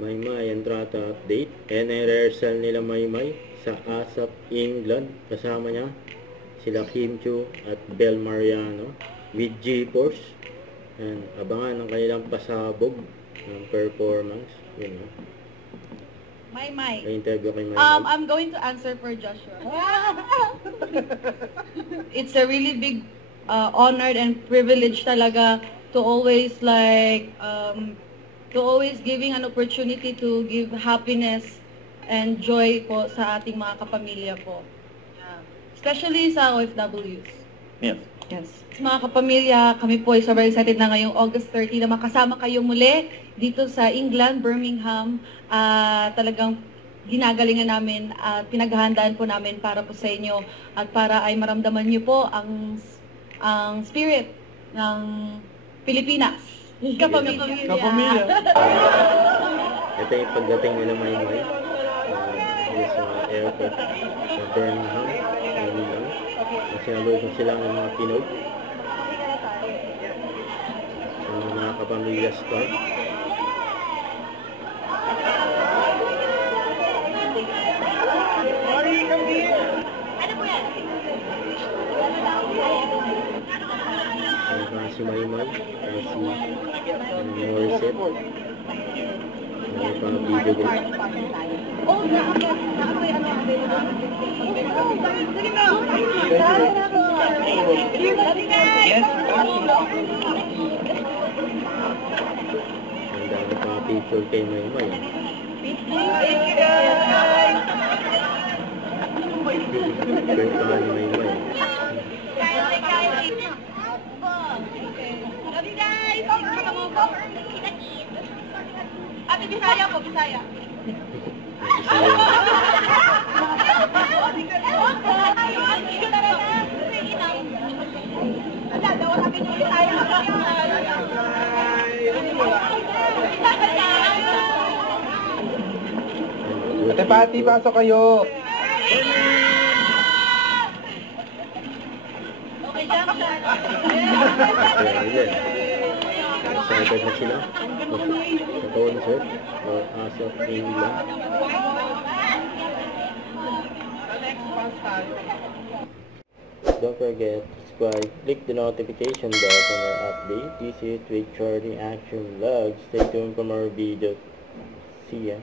Maymay Entrata update. rehearsal nila Maymay sa ASAP England. Kasama niya sila Kim Chiu at Bel Mariano with G-Force. And abangan ang kanilang pasabog ng performance. Yun, no? Maymay. Interview kay Maymay. I'm going to answer for Joshua. It's a really big honor and privilege talaga to always giving an opportunity to give happiness and joy po sa ating mga kapamilya po. Especially sa OFWs. Yes. Yes. Sa mga kapamilya, kami po ay sobrang excited na ngayong August 30 na makasama kayo muli dito sa England, Birmingham. Talagang ginagalingan namin at pinaghahandaan po namin para po sa inyo at para ay maramdaman niyo po ang spirit ng Pilipinas. Kapamilya. Ito yung pagdating nila Maymay sa airport sa Birmingham. Sinalubong sila ng mga Pinoy sa mga kapamilya store. Si Maymay, si Morissette, may pang-video ko. Ang dami pang-picture kay Maymay. Picture pa ni Maymay. Ate, Bisaya po, Bisaya. Ate Pati, pasok kayo. Okay, dyan. Excited na sila sa concert o ASAP England. Don't forget to subscribe, click the notification bell for more updates. This is Twitch Charlie Action Vlog. Stay tuned for more videos. See ya.